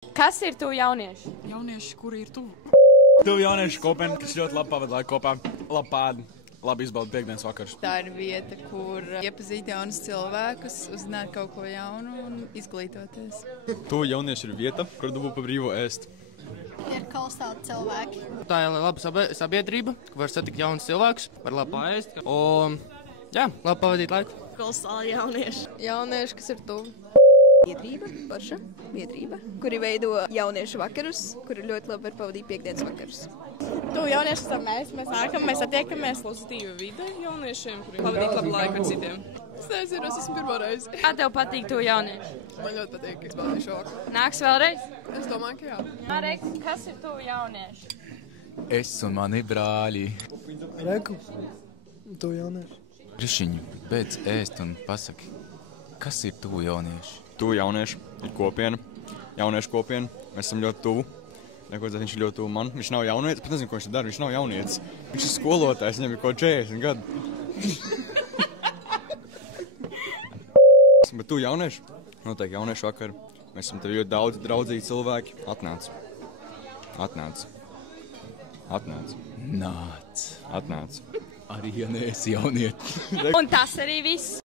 Kas ir tuvu jaunieši? Jaunieši, kuri ir tuvu? Tuvu jauniešu kopiena, kas ļoti labi pavada laiku kopā, labi pēd, labi izbauda piekdienas vakarus. Tā ir vieta, kur iepazīt jaunus cilvēkus, uzzināt kaut ko jaunu un izglītoties. Tuvu jaunieši ir vieta, kur dabū pa brīvo ēst. Ir kolostāli cilvēki. Tā ir laba sabiedrība, kur var satikt jaunus cilvēkus, var labi paēst un, labi pavadīt laiku. Kolostāli jaunieši. Jaunieši, kas ir tuvu. Biedrība, paša biedrība, kuri veido jauniešu vakarus, kuri ļoti labi var pavadīt piekdienas vakarus. Tuvu jaunieši esam mēs nākam, mēs attiekamies pozitīva vide jauniešiem, kuriem pavadīt labu laiku ar citiem. Es nezinu, es esmu pirmo reizi. Kā tev patīk tuvu jaunieši? Man ļoti patīk, es baudīšu vakaru. Nāks vēlreiz? Es domāju, ka jā. Marek, kas ir tuvu jaunieši? Es un mani brāļi. Reku, tuvu jaunieši. Krišiņi, beidz ēst un pasaki, kas ir tuvu jaunieši? Tuvu jaunieši ir kopiena, jauniešu kopiena, mēs esam ļoti tuvu. Viņš ir ļoti tuvu man, viņš nav jaunietis, pat nezinu, ko viņš dara, viņš nav jaunietis. Viņš ir skolotājs, viņam ir kaut 40 gadu. Bet tuvu jaunieši, noteikti jauniešu vakaru. Mēs esam tev ļoti daudz draudzīgi cilvēki. Atnāc. Nāc. Atnāc. Arī, ja neesi jaunietis. Un tas arī viss.